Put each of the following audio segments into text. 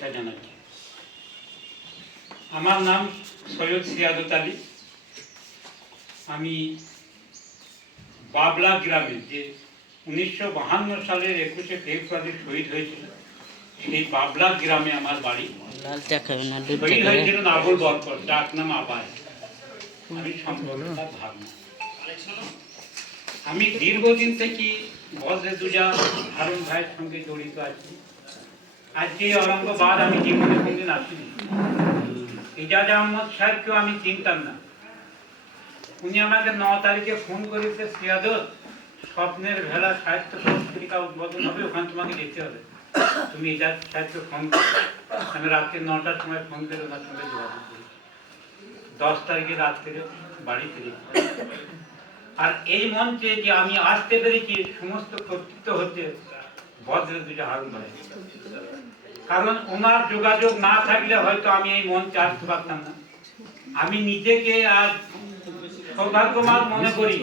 শুভেচ্ছা জানাচ্ছি। আমার নাম সৈয়দ সিয়াদত আলী। আমি বাবলা গ্রামে, যে 1952 সালের 21শে ফেব্রুয়ারি শহীদ হয়েছিল, সেই বাবলা গ্রামে আমার বাড়ি। শহীদ হয়েছিলেন আবুল বরকত, ডাক নাম আবাই। আমি সম্পর্কে তার ধারণা। আমি দীর্ঘদিন থেকে বজ্রদুজা হারুন ভাইয়ের সঙ্গে জড়িত আছি। আজকে ঔরঙ্গাবাদ আমি জীবনে কোনদিন আসিনি। ইজাজ আহমদ সাহেবকেও আমি চিনতাম না। উনি আমাকে 9 তারিখে ফোন করেছে, সিয়াদত, স্বপ্নের ভেলা সাহিত্য পত্রিকা উদ্বোধন হবে, ওখানে তোমাকে যেতে হবে, তুমি ইজাজ সাহেবকে ফোন করো। আমি রাত্রে 9টার সময় ফোন করে ওনার সঙ্গে যোগাযোগ করি। 10 তারিখে রাত্রে বাড়ি ফিরেছি। আর এই মঞ্চে যে আমি আসতে পেরেছি, সমস্ত কর্তৃত্ব হচ্ছে বজ্রদুজা হারুন ভাই। কারণ ওনার যোগাযোগ না থাকলে হয়তো আমি এই মঞ্চে আসতে পারতাম না। আমি নিজেকে আজ সৌভাগ্যবান মনে করি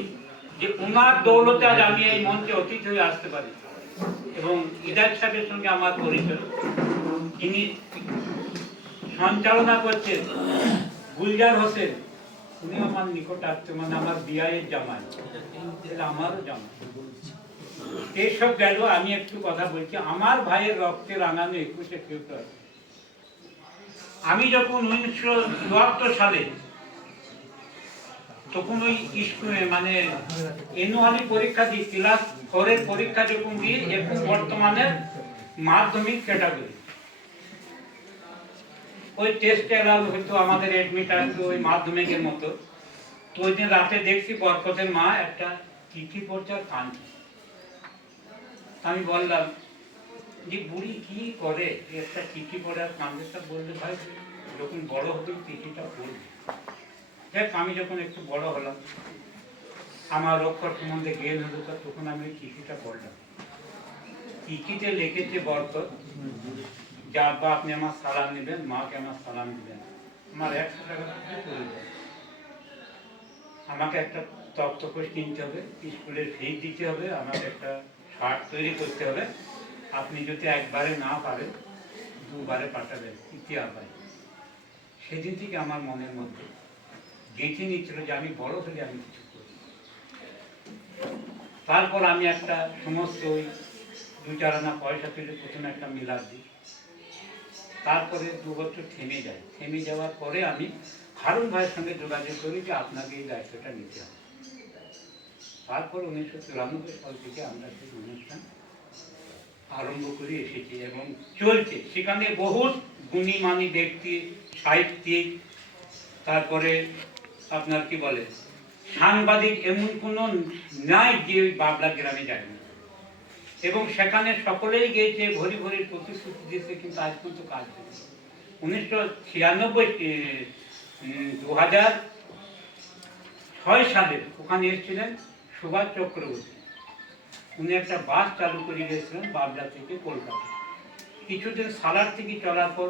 যে ওনার দৌলতে আজ আমি এই মঞ্চে অতিথি হয়ে আসতে পারি। এবং ইজাজ সাহেবের সঙ্গে আমার পরিচয়, তিনি সঞ্চালনা করছেন গুলজার হোসেন, উনি আমার নিকট আসছে, মানে আমার বিয়ের জামাই, আমারও জামাই। এইসব গেল। আমি একটু কথা বলছি। আমার ভাইয়ের রক্তে রাঙানো 21শে ফেব্রুয়ারি। আমি যখন 1974 সালে, তখন ওই স্কুলে মানে এনুয়ালি পরীক্ষা দিই, ক্লাস 4 এর পরীক্ষা যখন দিই, এখন বর্তমানে মাধ্যমিক ক্যাটাগরি, ওই টেস্ট এলাল হয়তো আমাদের এডমিটার ওই মাধ্যমিকের মতো। তো ওই দিন রাতে দেখছি বরকতের মা একটা চিঠি পড়ছে আর কাঁদছে। আমি বললাম যে বুড়ি কি করে, একটা চিঠি পড়ে আর কাঁদতে? বললে ভাই যখন বড় হবে চিঠিটা পড়বে। দেখ, আমি যখন একটু বড় হলাম, আমার অক্ষর সম্বন্ধে জ্ঞান হলো, তখন আমি চিঠিটা পড়লাম। চিঠিতে লিখেছে বরকত যে আব্বা আপনি আমার সালাম নেবেন, মাকে আমার সালাম দিবেন, আমার 100 টাকা করে দেন, আমাকে একটা তক্তপোষ কিনতে হবে, স্কুলের ফি দিতে হবে, আমাকে একটা শার্ট তৈরি করতে হবে, আপনি যদি একবারে না পারেন 2বারে পাঠাবেন, ইতিহাস ভাই। সেদিন থেকে আমার মনের মধ্যে গেঁথে নিচ্ছিল যে আমি বড় হলে আমি কিছু করি। তারপর আমি একটা সমস্ত ওই 2-4 আনা পয়সা তুলে প্রথমে একটা মিলাদ দিই। তারপরে 2 বছর থেমে যায়। থেমে যাওয়ার পরে আমি হারুন ভাইয়ের সঙ্গে যোগাযোগ করি যে আপনাকে এই দায়িত্বটা নিতে হবে। তারপর 1994 সাল থেকে আমরা সেই অনুষ্ঠান আরম্ভ করে এসেছি এবং চলছে। সেখানে বহু গুণীমানী ব্যক্তি, সাহিত্যিক, তারপরে আপনার কি বলে সাংবাদিক, এমন কোনো নাই যে ওই বাবলা গ্রামে যায়নি। এবং সেখানে সকলেই গিয়েছে, ভরি ভরি প্রতিশ্রুতি দিয়েছে, কিন্তু আজ পর্যন্ত কাজ হয়েছে। 2006 সালে ওখানে এসেছিলেন সুভাষ চক্রবর্তী। উনি একটা বাস চালু করে গিয়েছিলেন বাবলা থেকে কলকাতা। কিছুদিন সালার থেকে চলার পর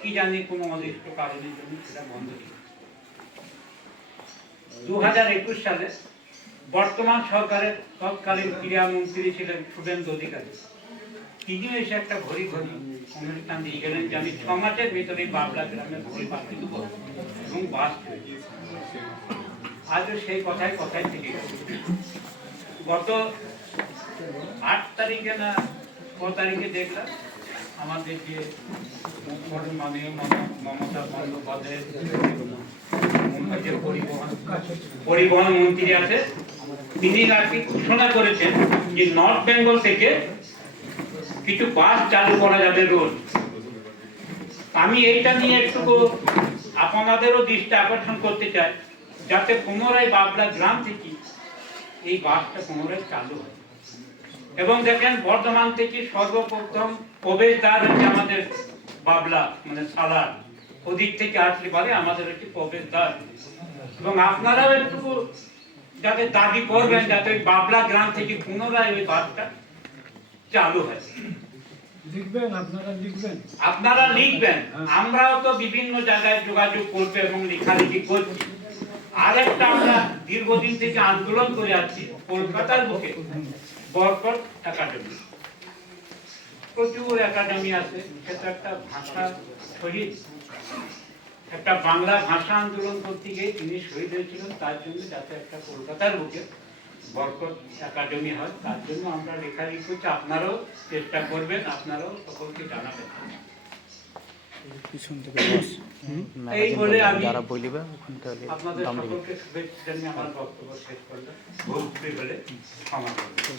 কি জানি কোনো অনিষ্ট কারণের জন্য সেটা বন্ধ ছিল। 2021 সালে বর্তমান সরকারের তৎকালীন ক্রীড়ামন্ত্রী ছিলেন শুভেন্দু অধিকারী। তিনি এসে একটা ঘড়ি অনুষ্ঠান দিয়ে গেলেন যে আমি 6 মাসের ভিতরে বাবলা গ্রামে ঘড়ি পাঠিয়ে দেবো এবং বাস তৈরি। আজও সেই কথায় থেকে গত 8 তারিখে না 9 তারিখে দেখলাম আমাদের যে মাননীয় মমতা বন্দ্যোপাধ্যায়ের মুম্বাই যে পরিবহন মন্ত্রী আছে, তিনি নাকি ঘোষণা করেছেন যে নর্থ বেঙ্গল থেকে কিছু বাস চালু করা যাবে রোজ। আমি এইটা নিয়ে একটু আপনাদেরও দৃষ্টি আকর্ষণ করতে চাই, যাতে পুনরায় বাবলা গ্রাম থেকে এই বাসটা পুনরায় চালু হয়। এবং দেখেন বর্ধমান থেকে সর্বপ্রথম প্রবেশদ্বার হচ্ছে আমাদের বাবলা, মানে সালার, ওদিক থেকে আসলে পারে আমাদের হচ্ছে প্রবেশদ্বার। এবং আপনারাও একটু যাতে দাবি করবেন যাতে ওই বাবলা গ্রাম থেকে পুনরায় ওই বাসটা চালু হয়। আপনারা লিখবেন, আমরাও তো বিভিন্ন জায়গায় যোগাযোগ করবো এবং লেখালেখি করছি। আরেকটা আমরা দীর্ঘদিন থেকে আন্দোলন করে আসছি কলকাতার বুকে, বরকত একাডেমি। প্রচুর একাডেমি আছে, সে তো একটা ভাষা শহীদ, একটা বাংলা ভাষা আন্দোলন করতে গিয়ে তিনি শহীদ হয়েছিলেন, তার জন্য যাতে একটা কলকাতার বুকে বরকত একাডেমি হয়, তার জন্য আমরা লেখালেখি করছি। আপনারাও চেষ্টা করবেন, আপনারাও সকলকে জানাবেন। এই বলে আমি আপনাদের সকলকে শুভেচ্ছা জানিয়ে আমার বক্তব্য শেষ করলাম। ভুল ত্রুটি হলে ক্ষমা করবেন।